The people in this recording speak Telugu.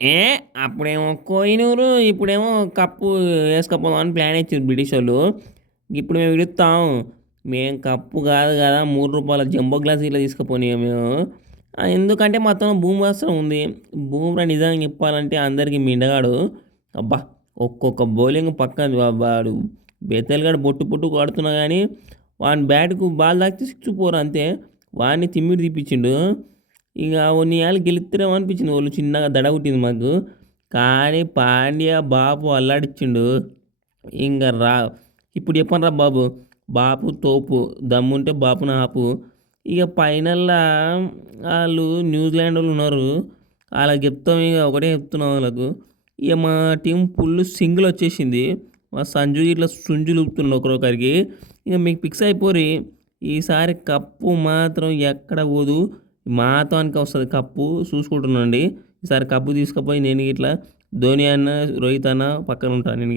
ఏ అప్పుడేమో కోహినూరు, ఇప్పుడేమో కప్పు వేసుకపోదాం అని ప్లాన్ ఇచ్చారు బ్రిటిష్ వాళ్ళు. ఇప్పుడు మేము ఇడుస్తాం. మేము కప్పు కాదు కదా, రూ. 3 జంబో గ్లాస్ ఇట్లా తీసుకుపోనీ మేము. ఎందుకంటే మొత్తం భూమి వస్త్రం ఉంది. భూమిలో నిజంగా చెప్పాలంటే అందరికీ మిండగాడు. అబ్బా, ఒక్కొక్క బౌలింగ్ పక్కన వాడు బెత్తెలుగాడు బొట్టు పొట్టు కొడుతున్నా కానీ వాని బ్యాట్కు బాల్ తాకితే సిక్స్ పోరు అంతే. వాడిని తిమ్మిడి తీపిచ్చిండు. ఇక కొన్ని ఏళ్ళు గెలుస్తారేమో అనిపించింది, వాళ్ళు చిన్నగా దడ పుట్టింది మాకు. కానీ పాండ్య బాపు అల్లాడిచ్చిండు. ఇంకా ఇప్పుడు చెప్పను రా బాబు, బాపు తోపు, దమ్ముంటే బాపుని ఆపు. ఇక ఫైనల్లో వాళ్ళు న్యూజిలాండ్ వాళ్ళు ఉన్నారు, వాళ్ళకి చెప్తాం. ఇక ఒకటే చెప్తున్నాం వాళ్ళకు. ఇక మా టీం ఫుల్ సింగిల్ వచ్చేసింది. మా సంజు ఇట్లా సుంజులు ఊపుతుండు ఒకరొకరికి. ఇక మీకు ఫిక్స్ అయిపోరి, ఈసారి కప్పు మాత్రం ఎక్కడ పోదు, మాతోనికి వస్తుంది కప్పు, చూసుకుంటున్నాండి. ఈసారి కప్పు తీసుకుపోయి నేను ఇట్లా ధోని అన్న రోహిత్ అన్న పక్కన ఉంటాను నేను.